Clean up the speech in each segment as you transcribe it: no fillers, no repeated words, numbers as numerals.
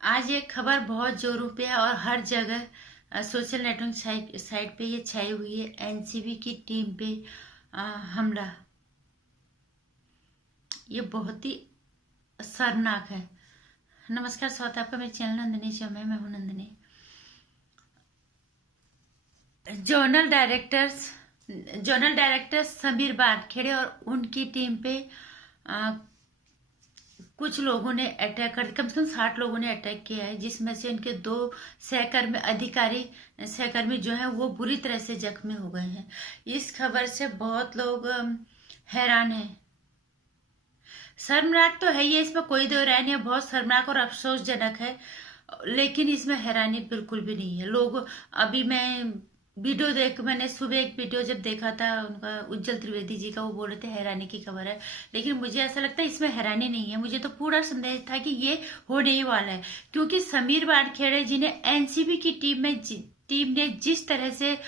आज ये खबर बहुत जोरों पे है और हर जगह सोशल नेटवर्क साइट पे ये छाई हुई है। एनसीबी की टीम पे हमला। ये बहुत ही शर्मनाक है। नमस्कार स्वागत है आपका मेरे चैनल नंदिनी शो में। मैं हूं नंदिनी। जोनल डायरेक्टर समीर बारखेड़े और उनकी टीम पे आ, कुछ लोगों ने अटैक कर, कम से कम 60 लोगों ने अटैक किया है, जिसमें से उनके 2 सहकर्मी जो हैं वो बुरी तरह से जख्मी हो गए हैं। इस खबर से बहुत लोग हैरान हैं। शर्मनाक तो है ये, इसमें कोई दो राय नहीं है। बहुत शर्मनाक और अफसोसजनक है, लेकिन इसमें हैरानी बिल्कुल भी नहीं है। लोग अभी मैंने सुबह एक वीडियो जब देखा था उनका, उज्जवल त्रिवेदी जी का, वो बोल रहे थे हैरानी की खबर है, लेकिन मुझे ऐसा लगता है इसमें हैरानी नहीं है। मुझे तो पूरा संदेश था कि ये होने ही वाला है, क्योंकि समीर वानखेड़े जी ने एनसीबी की टीम ने जिस तरह से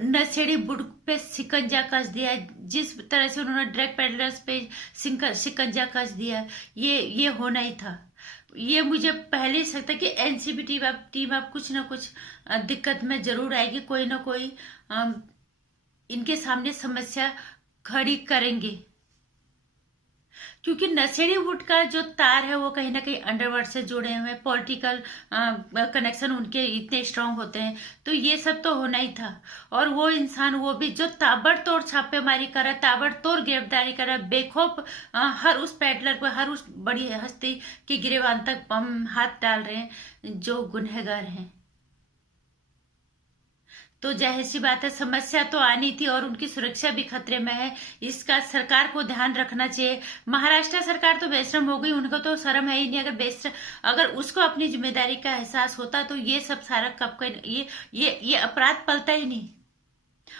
नशेड़ी बुड़ पे शिकंजा कस दिया, जिस तरह से उन्होंने ड्रग पेडलर्स पे शिकंजा कस दिया, ये होना ही था। ये मुझे पहले ही लगता कि एनसीबी टीम अब कुछ ना कुछ दिक्कत में जरूर आएगी। कोई ना कोई इनके सामने समस्या खड़ी करेंगे, क्योंकि नशेड़ी वुड का जो तार है वो कहीं ना कहीं अंडरवर्ल्ड से जुड़े हुए हैं। पॉलिटिकल कनेक्शन उनके इतने स्ट्रांग होते हैं, तो ये सब तो होना ही था। और वो इंसान, वो भी जो ताबड़तोड़ छापेमारी कर रहा है, ताबड़तोड़ गिरफ्तारी कर रहा है, बेखौफ हर उस पेडलर को, हर उस बड़ी हस्ती के गिरेबान तक हाथ डाल रहे हैं जो गुनहगार हैं। तो जाहिर सी बात है समस्या तो आनी थी, और उनकी सुरक्षा भी खतरे में है। इसका सरकार को ध्यान रखना चाहिए। महाराष्ट्र सरकार तो बेशरम हो गई, उनको तो शर्म है ही नहीं। अगर उसको अपनी जिम्मेदारी का एहसास होता तो ये सब सारा कब का ये अपराध पलता ही नहीं।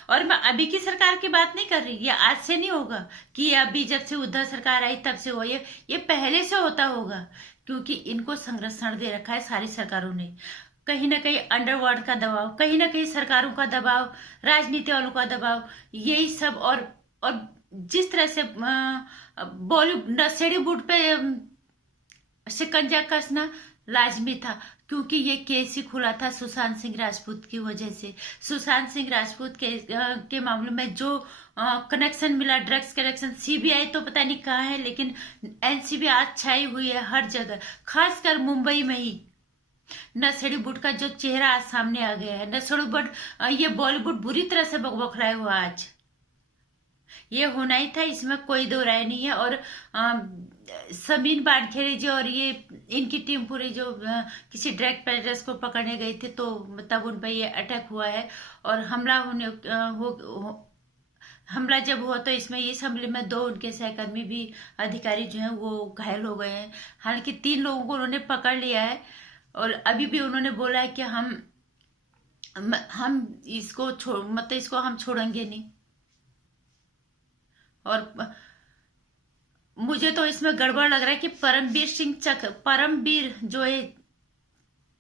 और मैं अभी की सरकार की बात नहीं कर रही, ये आज से नहीं होगा कि अभी जब से उद्धव सरकार आई तब से हुआ। ये पहले से होता होगा, क्योंकि इनको संरक्षण दे रखा है सारी सरकारों ने। कहीं ना कहीं अंडरवर्ल्ड का दबाव, कहीं ना कहीं सरकारों का दबाव, राजनीति वालों का दबाव, यही सब। और जिस तरह से बॉलीवुड नशेड़ी बूट पे शिकंजा कसना लाजमी था, क्योंकि ये केस ही खुला था सुशांत सिंह राजपूत की वजह से। सुशांत सिंह राजपूत के मामले में जो कनेक्शन मिला, ड्रग्स कनेक्शन, सीबीआई तो पता नहीं कहाँ है, लेकिन एनसीबी आज छाई हुई है हर जगह, खासकर मुंबई में ही। नशेड़ी बुट का जो चेहरा आज सामने आ गया है, नशेड़ी बुट, ये बॉलीवुड बुरी तरह से बौखलाया हुआ आज। ये होना ही था, इसमें कोई दो राय नहीं है। और समीर वानखेड़े जी और ये इनकी टीम पूरी जो किसी ड्रग पेडलर्स को पकड़ने गई थी, तो तब उन पर ये अटैक हुआ है। और हमला जब हुआ तो इसमें इस हमले में 2 उनके सहकर्मी भी, अधिकारी जो हैं वो घायल हो गए हैं। हालांकि 3 लोगों को उन्होंने पकड़ लिया है, और अभी भी उन्होंने बोला है कि हम इसको मतलब इसको हम छोड़ेंगे नहीं। और मुझे तो इसमें गड़बड़ लग रहा है कि परमवीर जो है,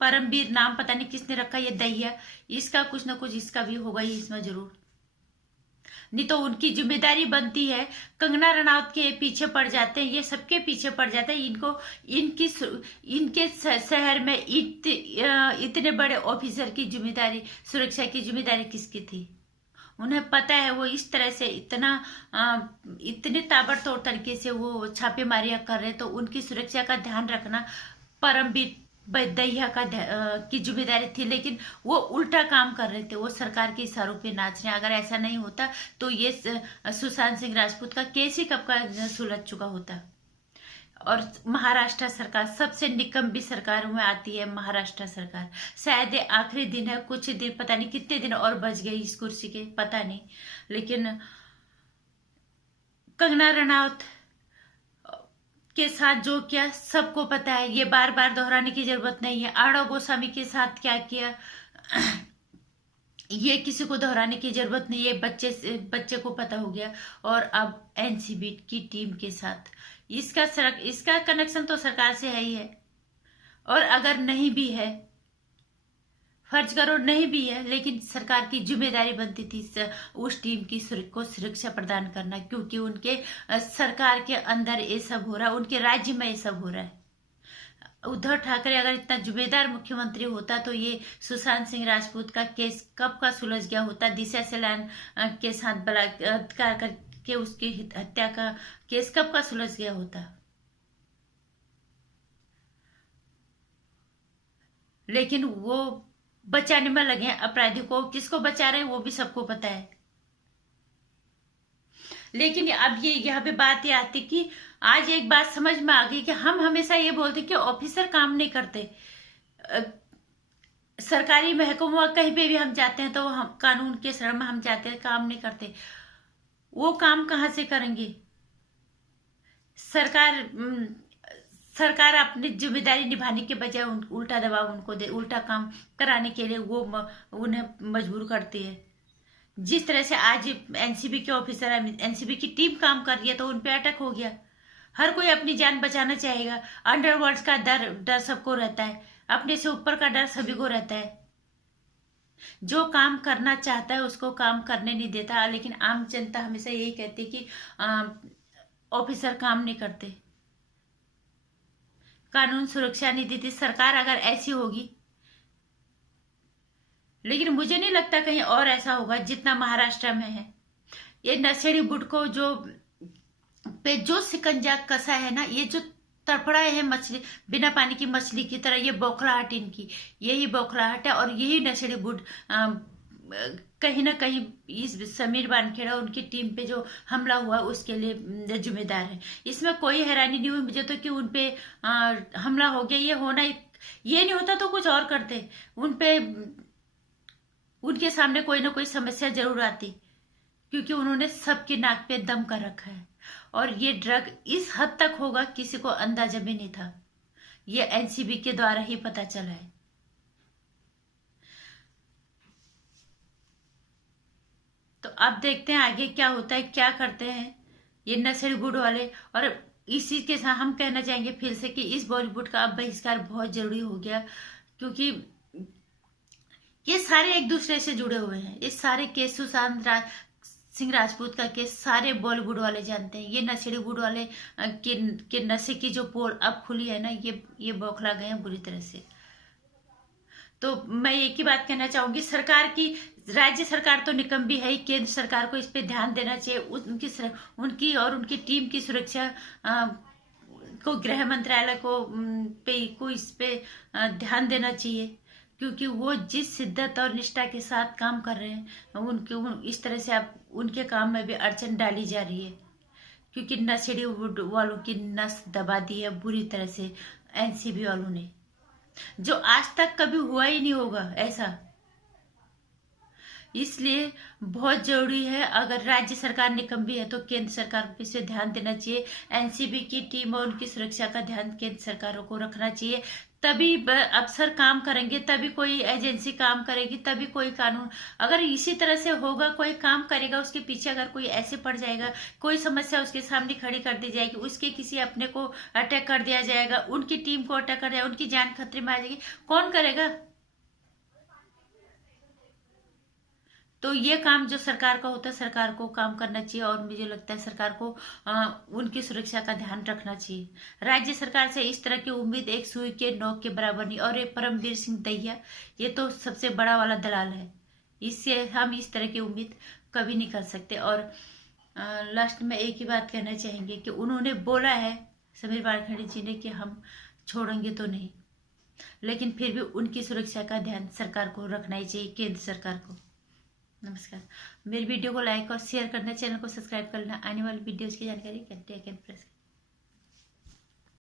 परमवीर नाम पता नहीं किसने रखा, ये दहिया, इसका कुछ ना कुछ इसका भी होगा ही इसमें जरूर। नहीं तो उनकी जिम्मेदारी बनती है। कंगना रनावत के पीछे पड़ जाते हैं, ये सबके पीछे पड़ जाते हैं। इनके शहर में इतने बड़े ऑफिसर की जिम्मेदारी, सुरक्षा की जिम्मेदारी किसकी थी? उन्हें पता है वो इस तरह से इतने ताबड़तोड़ तरीके से वो छापेमारियां कर रहे हैं, तो उनकी सुरक्षा का ध्यान रखना परमवीर दहिया की जिम्मेदारी थी। लेकिन वो उल्टा काम कर रहे थे, वो सरकार के इशारों पे नाच रहे हैं। अगर ऐसा नहीं होता तो ये सुशांत सिंह राजपूत का केस ही कब का सुलझ चुका होता। और महाराष्ट्र सरकार सबसे निकम्मी सरकारों में आती है। महाराष्ट्र सरकार, शायद ये आखिरी दिन है, कुछ दिन, पता नहीं कितने दिन और बच गए इस कुर्सी के, पता नहीं। लेकिन कंगना रनावत के साथ जो किया सबको पता है, ये बार बार दोहराने की जरूरत नहीं है। आरव गोस्वामी के साथ क्या किया ये किसी को दोहराने की जरूरत नहीं है, बच्चे को पता हो गया। और अब एनसीबी की टीम के साथ इसका कनेक्शन तो सरकार से है ही है। और अगर नहीं भी है, फर्ज करो नहीं भी है, लेकिन सरकार की जिम्मेदारी बनती थी उस टीम को सुरक्षा प्रदान करना, क्योंकि उनके सरकार के अंदर ये सब हो रहा है, उनके राज्य में ये सब हो रहा है। उद्धव ठाकरे अगर इतना जुम्मेदार मुख्यमंत्री होता तो ये सुशांत सिंह राजपूत का केस कब का सुलझ गया होता। दिशा सलान के साथ बलात्कार करके उसकी हत्या का केस कब का सुलझ गया होता। लेकिन वो बचाने में लगे हैं अपराधी को। किसको बचा रहे हैं वो भी सबको पता है। लेकिन अब ये यहाँ पे बात ये आती कि आज एक बात समझ में आ गई कि हम हमेशा ये बोलते कि ऑफिसर काम नहीं करते। सरकारी महकमा कहीं पे भी हम जाते हैं तो हम कानून के शरण में हम जाते हैं, काम नहीं करते। वो काम कहाँ से करेंगे। सरकार सरकार अपनी जिम्मेदारी निभाने के बजाय उल्टा दबाव उनको दे, उल्टा काम कराने के लिए वो उन्हें मजबूर करती है। जिस तरह से आज एनसीबी के ऑफिसर, एनसीबी की टीम काम कर रही है तो उन पे अटैक हो गया। हर कोई अपनी जान बचाना चाहेगा। अंडरवर्ल्ड का डर सबको रहता है, अपने से ऊपर का डर सभी को रहता है। जो काम करना चाहता है उसको काम करने नहीं देता। लेकिन आम जनता हमेशा यही कहती कि ऑफिसर काम नहीं करते, कानून सुरक्षा नहीं देती। सरकार अगर ऐसी होगी, लेकिन मुझे नहीं लगता कहीं और ऐसा होगा जितना महाराष्ट्र में है। ये नशेड़ी बुट को जो शिकंजा कसा है ना, ये जो तड़फड़ाए हैं मछली, बिना पानी की मछली की तरह, ये बौखलाहट इनकी, यही बौखलाहट है। और यही नशेड़ी बुट कहीं ना कहीं इस समीर वानखेड़ा उनकी टीम पे जो हमला हुआ उसके लिए जिम्मेदार है। इसमें कोई हैरानी नहीं हुई मुझे तो कि उनपे हमला हो गया। ये नहीं होता तो कुछ और करते। उनपे उनके सामने कोई ना कोई समस्या जरूर आती, क्योंकि उन्होंने सबकी नाक पे दम कर रखा है। और ये ड्रग इस हद तक होगा किसी को अंदाजा भी नहीं था। ये एनसीबी के द्वारा ही पता चला है। तो अब देखते हैं आगे क्या होता है, क्या करते हैं ये नशेड़ी बुड वाले। और इसी के साथ हम कहना चाहेंगे फिर से कि इस बॉलीवुड का अब बहिष्कार बहुत जरूरी हो गया, क्योंकि ये सारे एक दूसरे से जुड़े हुए हैं। ये सारे केस, सुशांत सिंह राजपूत का केस सारे बॉलीवुड वाले जानते हैं। ये नशेड़ी बुड वाले के नशे की जो पोल अब खुली है ना, ये बौखला गए हैं बुरी तरह से। तो मैं एक ही बात कहना चाहूंगी, सरकार की, राज्य सरकार तो निकम्मी है ही, केंद्र सरकार को इस पे ध्यान देना चाहिए। उनकी और उनकी टीम की सुरक्षा को गृह मंत्रालय को इस पे ध्यान देना चाहिए, क्योंकि वो जिस शिद्दत और निष्ठा के साथ काम कर रहे हैं इस तरह से अब उनके काम में भी अड़चन डाली जा रही है। क्योंकि नशेड़ी वालों की नस दबा दी है बुरी तरह से एनसीबी वालों ने, जो आज तक कभी हुआ ही नहीं होगा ऐसा। इसलिए बहुत जरूरी है, अगर राज्य सरकार निकम्मी है तो केंद्र सरकार को इस पे ध्यान देना चाहिए। एनसीबी की टीम और उनकी सुरक्षा का ध्यान केंद्र सरकारों को रखना चाहिए। तभी अफसर काम करेंगे, तभी कोई एजेंसी काम करेगी, तभी कोई कानून। अगर इसी तरह से होगा, कोई काम करेगा, उसके पीछे अगर कोई ऐसे पड़ जाएगा, कोई समस्या उसके सामने खड़ी कर दी जाएगी, उसके किसी अपने को अटैक कर दिया जाएगा, उनकी टीम को अटैक कर दिया, उनकी जान खतरे में आ जाएगी, कौन करेगा। तो ये काम जो सरकार का होता है, सरकार को काम करना चाहिए। और मुझे लगता है सरकार को उनकी सुरक्षा का ध्यान रखना चाहिए। राज्य सरकार से इस तरह की उम्मीद एक सुई के नोक के बराबर नहीं। और ये परमवीर सिंह दहिया, ये तो सबसे बड़ा वाला दलाल है, इससे हम इस तरह की उम्मीद कभी नहीं कर सकते। और लास्ट में एक ही बात कहना चाहेंगे कि उन्होंने बोला है, समीर वानखेड़े जी ने, कि हम छोड़ेंगे तो नहीं, लेकिन फिर भी उनकी सुरक्षा का ध्यान सरकार को रखना ही चाहिए, केंद्र सरकार को। नमस्कार। मेरी वीडियो को लाइक और शेयर करना, चैनल को सब्सक्राइब करना, आने वाली वीडियोस की जानकारी घंटे आइकन प्रेस